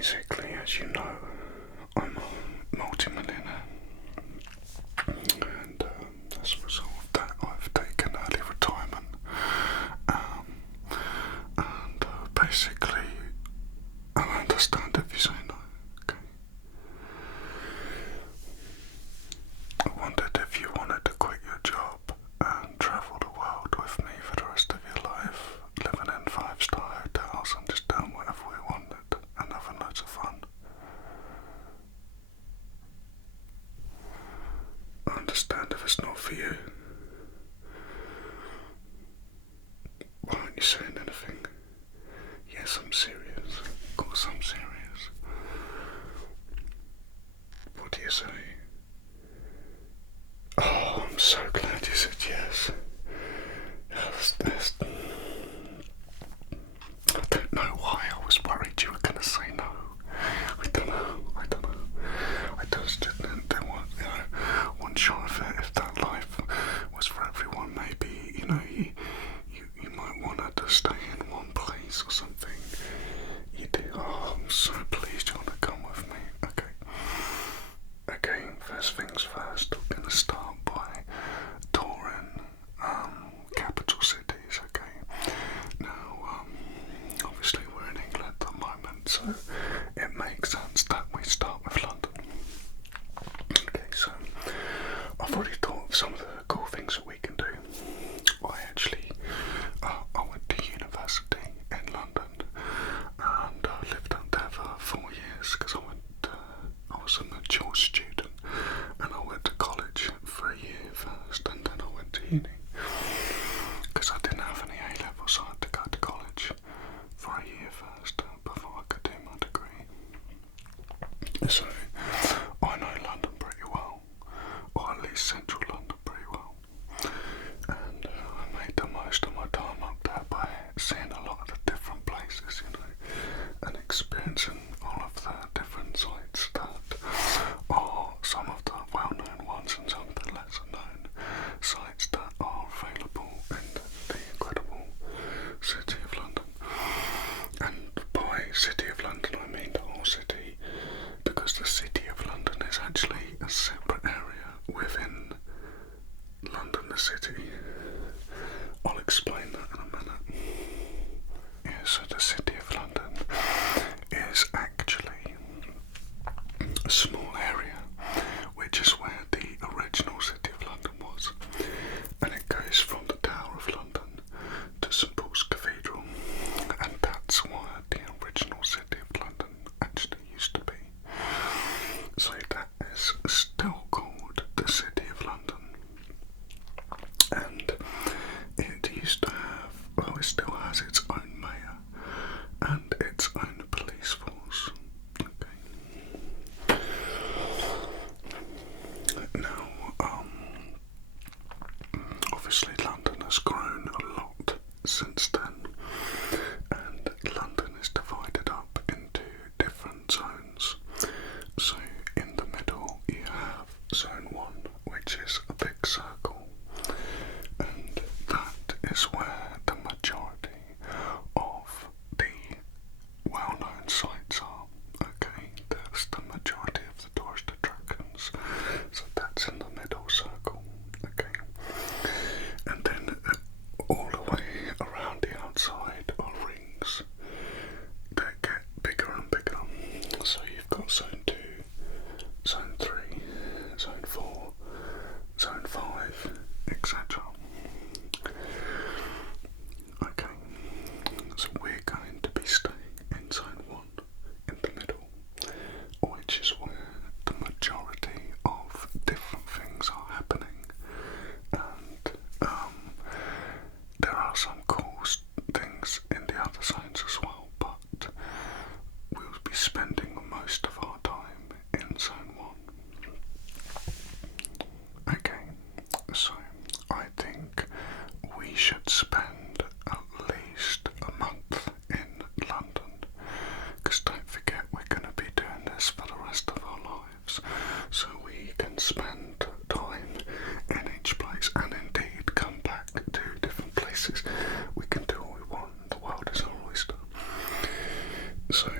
basically, as you know, I'm a multi-millionaire, and as a result of that, I've taken early retirement, and basically, I understand if you say no. Okay. I wondered if you wanted to quit your job and travel the world with me for the rest of your life, living in 5-star hotels and just doing whatever we wanted and having loads of fun. I understand if it's not for you. Why aren't you saying anything? Yes, I'm serious. Of course I'm serious. What do you say? Oh, I'm so glad you said yes. I don't know why I was worried you were going to say no. I don't know. I just didn't want, wasn't sure if that life was for everyone. Maybe, you might want to stay in one place or something. You do. Oh, I'm so pleased you want to come with me. Okay, first things first, we're going to start by touring capital cities, okay? Now, obviously we're in England at the moment, so it makes sense that we start with London. Okay, so I've already thought of some of the cool things that we can do. I went to university in London, and I lived up there for 4 years because I was a mature student, and I went to college for a year first, and then I went to uni because I didn't have any A-levels, so I had to go to college for a year first before I could do my degree. So I know London pretty well, or at least central London pretty well, and I made the most of my time up there by seeing a lot of the different places, and experiencing all of the different sites that are some of the well-known ones and some of the lesser-known sites that are available in the incredible city of London. And by City of London I mean the whole city, because the City of London is actually a separate area within London the city. I'll explain that in a minute. Yeah, so the City of London is actually a small area which is where the original City of London was, and it goes from the Tower of London to St Paul's Cathedral, and that's where the original City of London actually used to be. So that is still called the City of London, and it used to have, well, it still has its own mayor and its own police force. Okay. Now, obviously London has grown a lot since then, and London is divided up into different zones. So in the middle you have Zone 1, which is a big circle, and that is where the majority of the well-known sites are. Okay, that's the majority of the tourist attractions, so that's in the middle circle. Okay, and then all the way around the outside are rings that get bigger and bigger. So you've got Zone 2, Zone 3, Zone 4, Zone 5, etc. Okay, so we're going to be staying in Zone 1 in the middle, which is where the majority of different things are happening, and there are some cool things in the other zones as well, but we'll be spending most of our time in Zone 1. Okay, so I think we should spend at least a month in London, because don't forget we're going to be doing this for the rest of our lives, so we can spend time in each place and indeed come back to different places. We can do what we want. The world is our oyster. So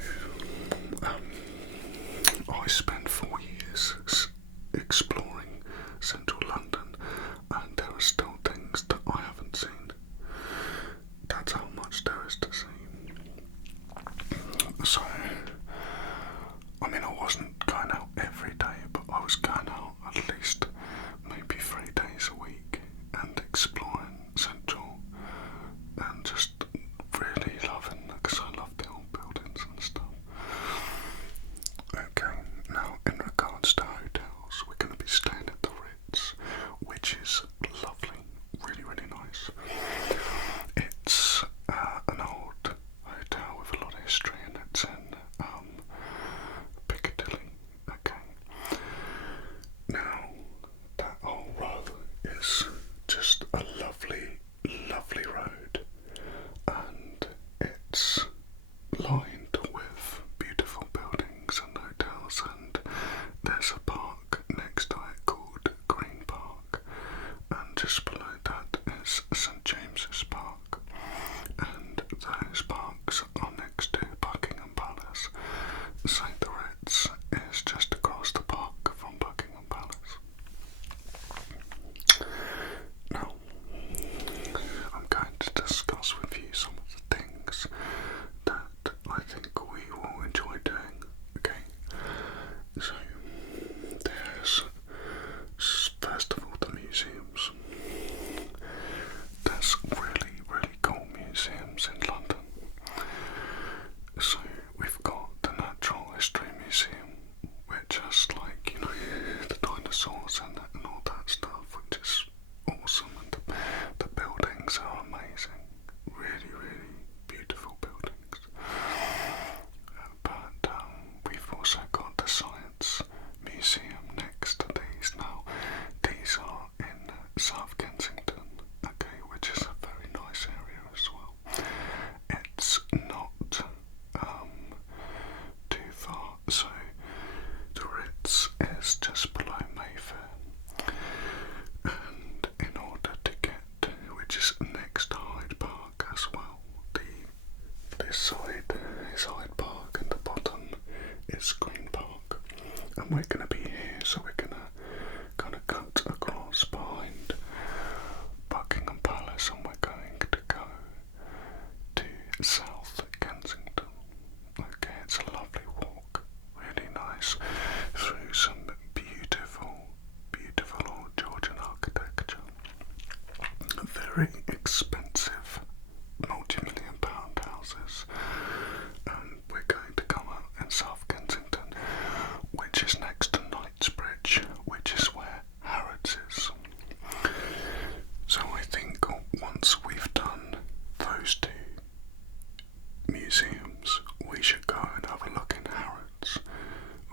is just below Mayfair, and in order to get to, which is next to Hyde Park as well, this side is Hyde Park and the bottom is Green Park, and we're going to be here, so we're going to kind of cut across behind Buckingham Palace, and we're going to go to South Kensington. Okay, it's a lovely walk, really nice, through some beautiful, beautiful old Georgian architecture. Very expensive, multi-million pound houses. We're going to come out in South Kensington, which is next to Knightsbridge, which is where Harrods is. So I think once we've done those two museums, we should go and have a look in Harrods,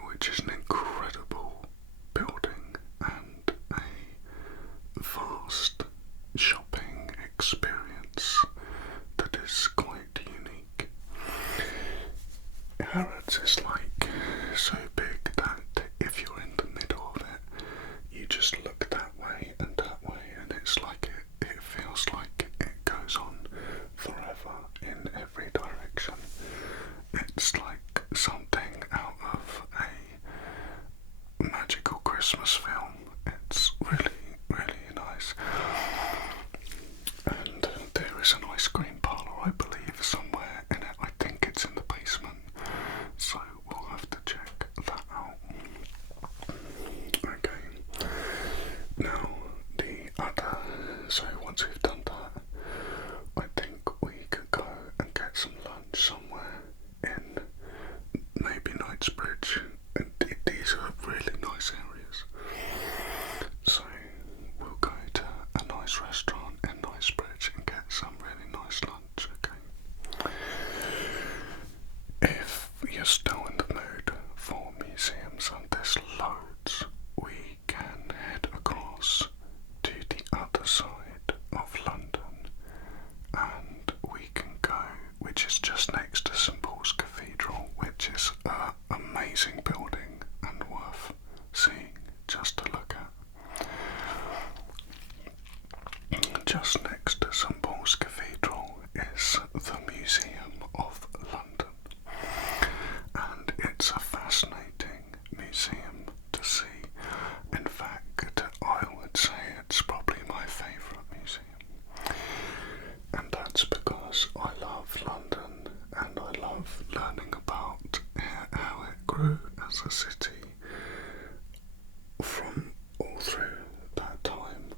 which is an incredible building and a vast shopping experience that is quite unique. Harrods is like so big that if you're in the middle of it, you just look that way, and it's like it feels like it goes on forever in every direction. It's like something out of a magical Christmas film. It's really, really nice. And there is an ice cream parlour, I believe, somewhere in it. I think it's in the basement, so we'll have to check that out. Okay, now so once we've done that, I think we could go and get some lunch somewhere in maybe Knightsbridge. These are really nice areas, so we'll go to a nice restaurant in Knightsbridge and get some really nice lunch, okay? If you're still in the mood for museums, and there's loads, we can head across to the other side of London, and we can go, which is just next to St Paul's Cathedral, which is an amazing building and worth seeing just to look at. Just next to St Paul's Cathedral is the Museum of London, and it's a fascinating museum to see. In fact, I would say it's probably my favourite museum, and that's because I love London and I love learning about how it grew as a city from all through that time.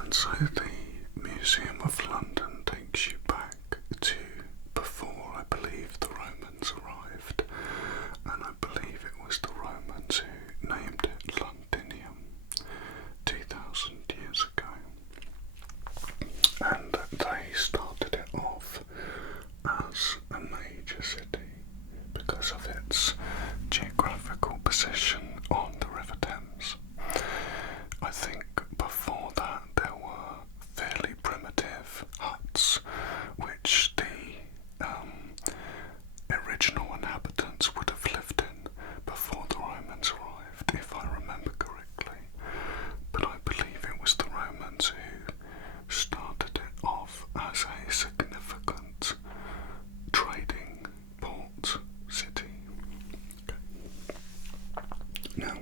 And so the Museum of London takes you back to before, I believe, the Romans arrived, and I believe it was the Romans who named it Londinium 2000 years ago, and they started it off as a major city because of its geographical position on the River Thames. I think before that there were fairly primitive huts which the original inhabitants would have lived in before the Romans arrived, if I remember correctly. But I believe it was the Romans who started it off as a significant trading port city. Now,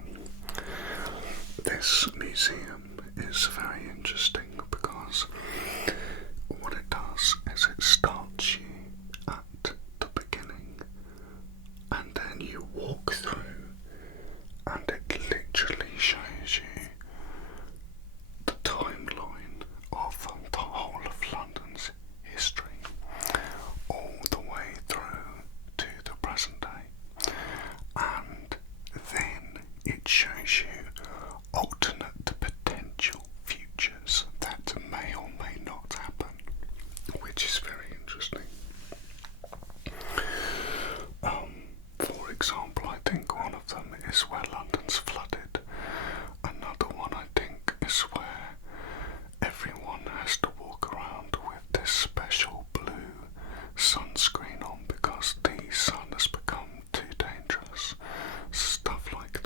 this museum is very interesting because what it does is it starts you at the beginning, and then you walk through, and it literally shows you the timeline of the whole of London's history, all the way through to the present day. And then it shows you alternate potential futures that may or may not happen, which is very interesting. For example, I think one of them is where London's flooded. Another one, I think, is where everyone has to walk around with this special blue sunscreen on because the sun has become too dangerous. Stuff like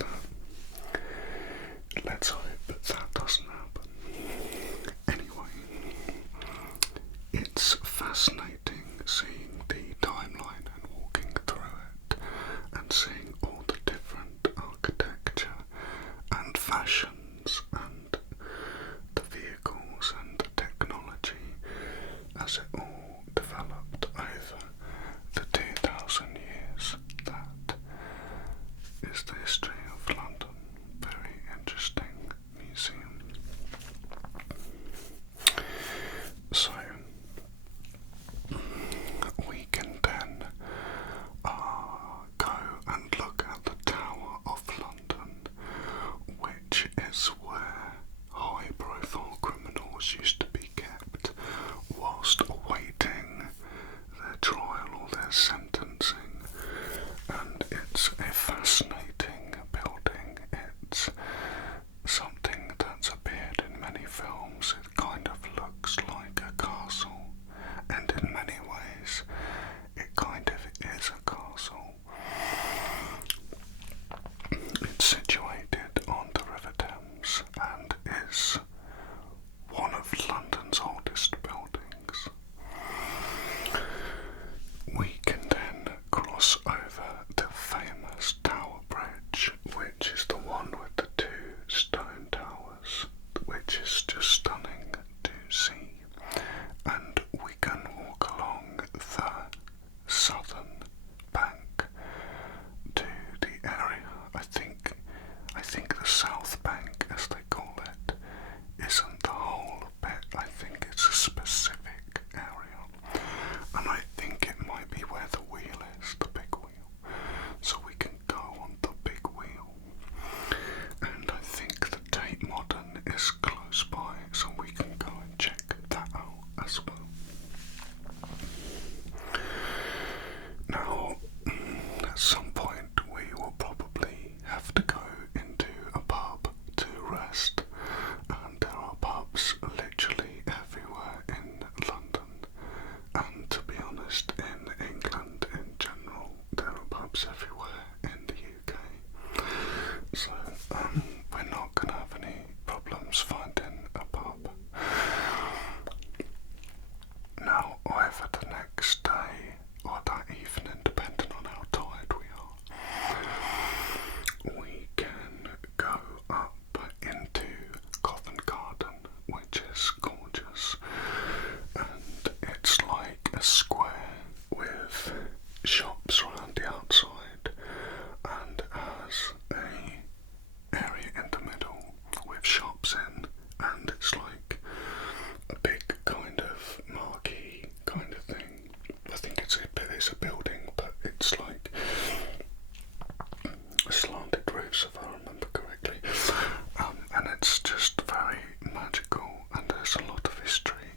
at some point we will probably have to go into a pub to rest, and there are pubs literally everywhere in London, and to be honest, in England in general, there are pubs everywhere in the UK. So we're not going to have any problems finding a pub. Now, either the next day or that evening, depending on how tired we are, we can go up into Covent Garden, which is gorgeous, and it's like a square with shops around the outside, and has a area in the middle with shops in, and it's like a big kind of marquee kind of thing. I think it's a building, but it's like slanted roofs, if I remember correctly, and it's just very magical, and there's a lot of history,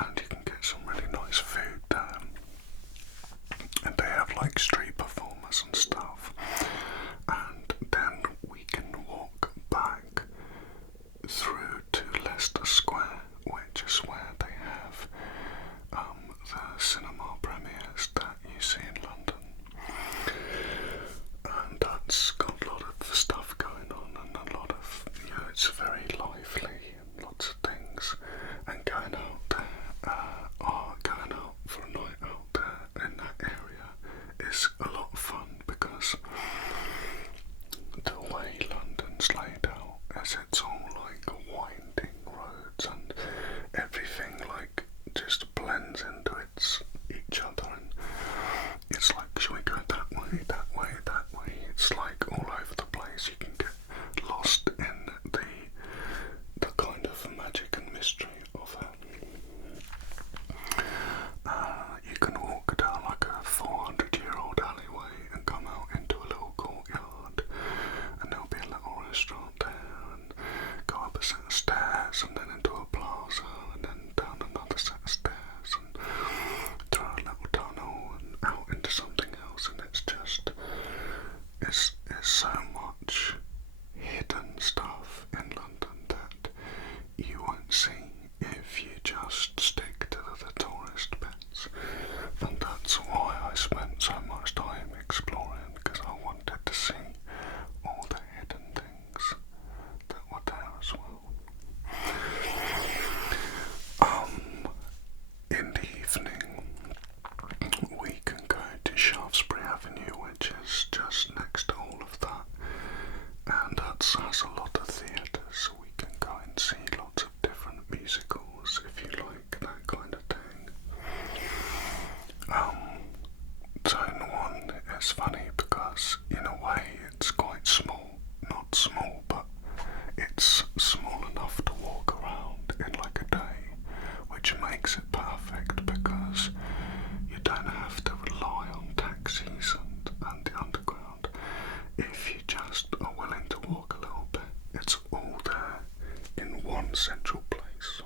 and you can get some really nice food there, and they have like street performers and stuff, and then we can walk back through to Leicester Square, which is where they have the cinema premieres that you see in London, and that's got a lot of stuff going on, and a lot of, it's very lively, and lots of things, and going out there, or going out for a night out there in that area is a lot of fun, because the way London's laid out is it's all like winding roads, and everything like just blends into each other, and it's like, should we go that way, that way, that way? It's like all over the place. You can get lost in the kind of magic and mystery of it. You can walk down like a 400-year-old alleyway and come out into a little courtyard, and there'll be a little restaurant there, and go up a set of stairs, and then into a plaza, and then down another set of stairs, and through a little tunnel, and out into something else, and it's just, it's so much hidden stuff in London that you won't see if you just stick to the tourist bits, and that's why I spent so much time exploring, because I wanted to see all the hidden things that were there as well. In the evening, we can go to Shaftesbury Avenue, which is just next to all of that, and that has a lot of theatres, so we can go and see lots of different musicals if you like that kind of thing. Zone 1 is funny because in a way it's quite small, not small, but it's small enough to walk around in like a day, which makes it perfect because you don't have to rely on taxis and the underground. If you just are willing to walk a little bit, it's all there in one central place.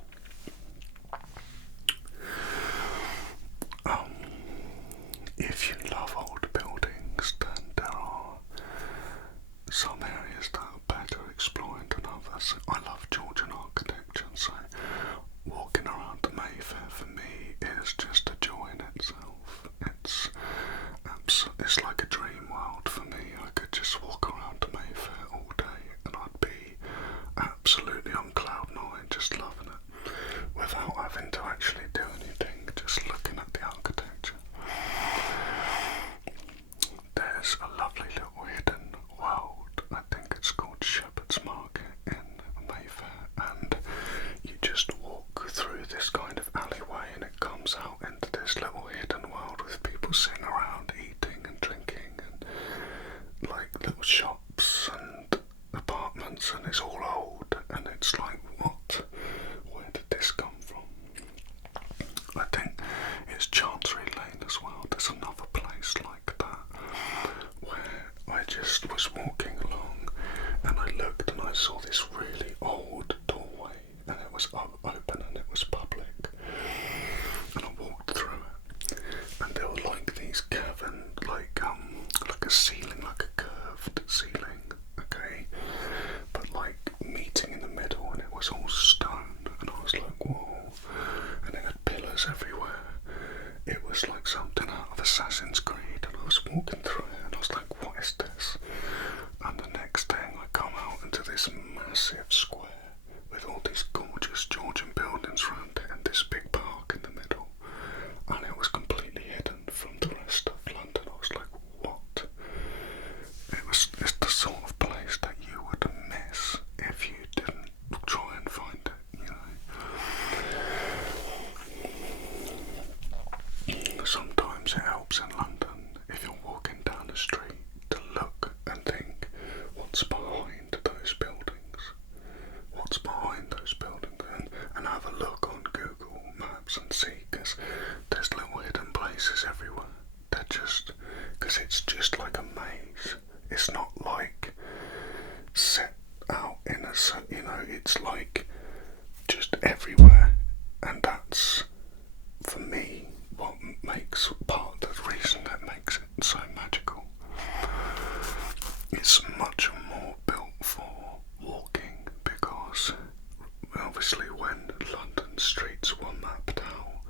If you love old buildings, then there are some areas that are better explored than others. I love Georgian architecture, so walking around the Mayfair for me is just a joy in itself. It's like a dream world for me. I could just walk around the Mayfair all day and I'd be absolutely on cloud nine, just loving it, without having to actually do anything, just looking at the architecture. There's a lovely little hidden world, I think it's called Shepherd's Market in Mayfair, and you just walk through this kind of alleyway and it comes out into this little hidden world with people sitting around eating and drinking, and like little shops and apartments, and it's all old, and it's like, what? Where did this come from? I think it's Chancery Lane as well. There's another place like that where I just was walking along and I looked and I saw this really old doorway, and it was open and it was public, and I walked through it, and there were like these cavern, like ceiling, like a curved ceiling, okay, but like meeting in the middle, and it was all stone, and I was like, whoa, and it had pillars everywhere. It was like something out of Assassin's Creed, and I was walking through it, and I was like, what is this? And the next thing, I come out into this massive square with all these gorgeous Georgian buildings around it, and this big park in the middle, and it was completely hidden from the rest of London. I was like, what? It's the sort of place that you would miss if you didn't try and find it, you know. Sometimes it helps in London if you're walking down the street to look and think, what's behind those buildings? What's behind those buildings? And have a look on Google Maps and see, because there's little hidden places everywhere. They're just, because it's just like a maze. It's not like set out in a, you know, it's like just everywhere. And that's, for me, what makes part of the reason that makes it so magical. It's much more built for walking, because obviously when London streets were mapped out,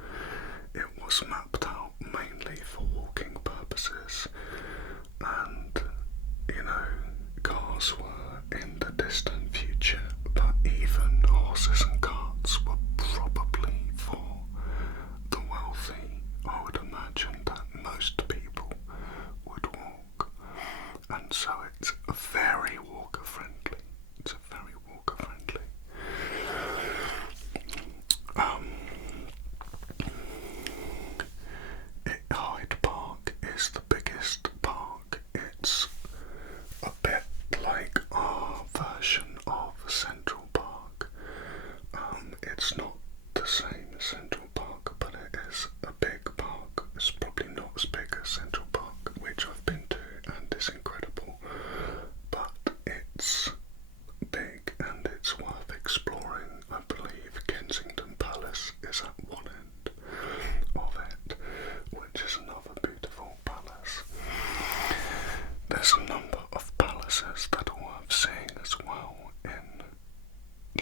it was mapped out mainly for walking purposes, and you know, cars were in the distant future, but even horses and carts were probably for the wealthy. I would imagine that most people would walk, and so it's very walker friendly. It's a very walker friendly. Hyde Park is the biggest park. It's a bit like our version of Central Park. It's not the same as Central Park, but it is a big park. It's probably not as big as Central Park, which I've been to, and it's incredible. But it's big and it's worth exploring. I believe Kensington Palace is at one end of it, which is another beautiful palace. There's a number of palaces that are worth seeing as well in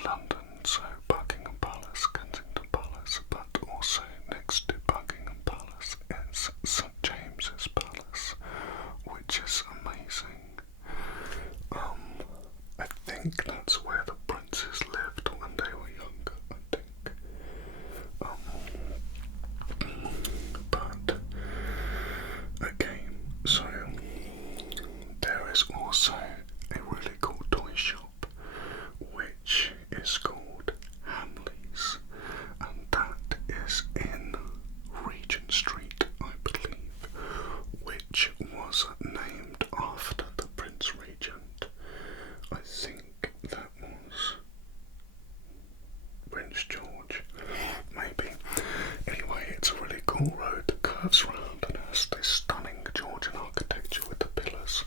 London, so Buckingham Palace, Kensington Palace, but also next to Buckingham Palace is St James's Palace, which is amazing. I think that's where the princes lived when they were younger, I think. But, okay, so there is also a really cool toy shop, which is called Hamley's, and that is in Regent Street, I believe, which was named after the Prince Regent. I think that was Prince George, maybe. Anyway, it's a really cool road that curves round and has this stunning Georgian architecture with the pillars.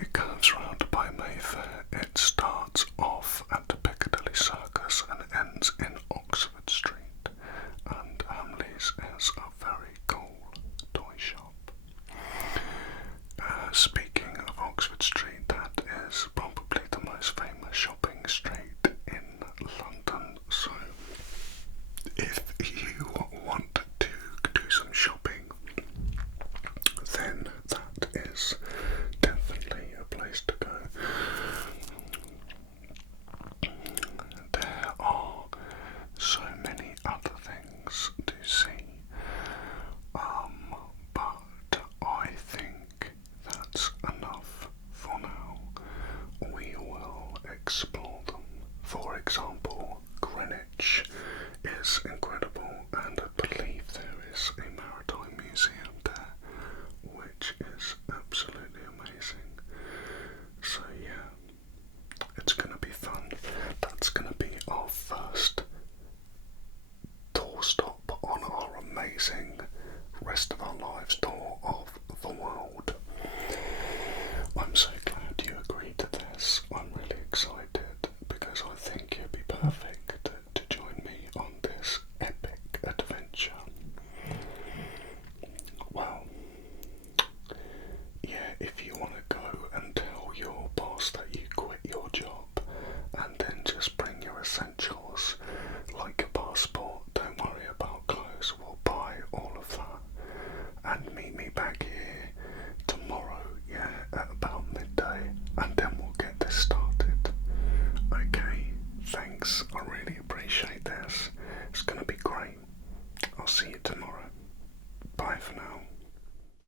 It curves round by Mayfair. It starts off at the Piccadilly Circus and ends in Oxford Street. And Hamley's is a very cool toy shop. Speaking of Oxford Street,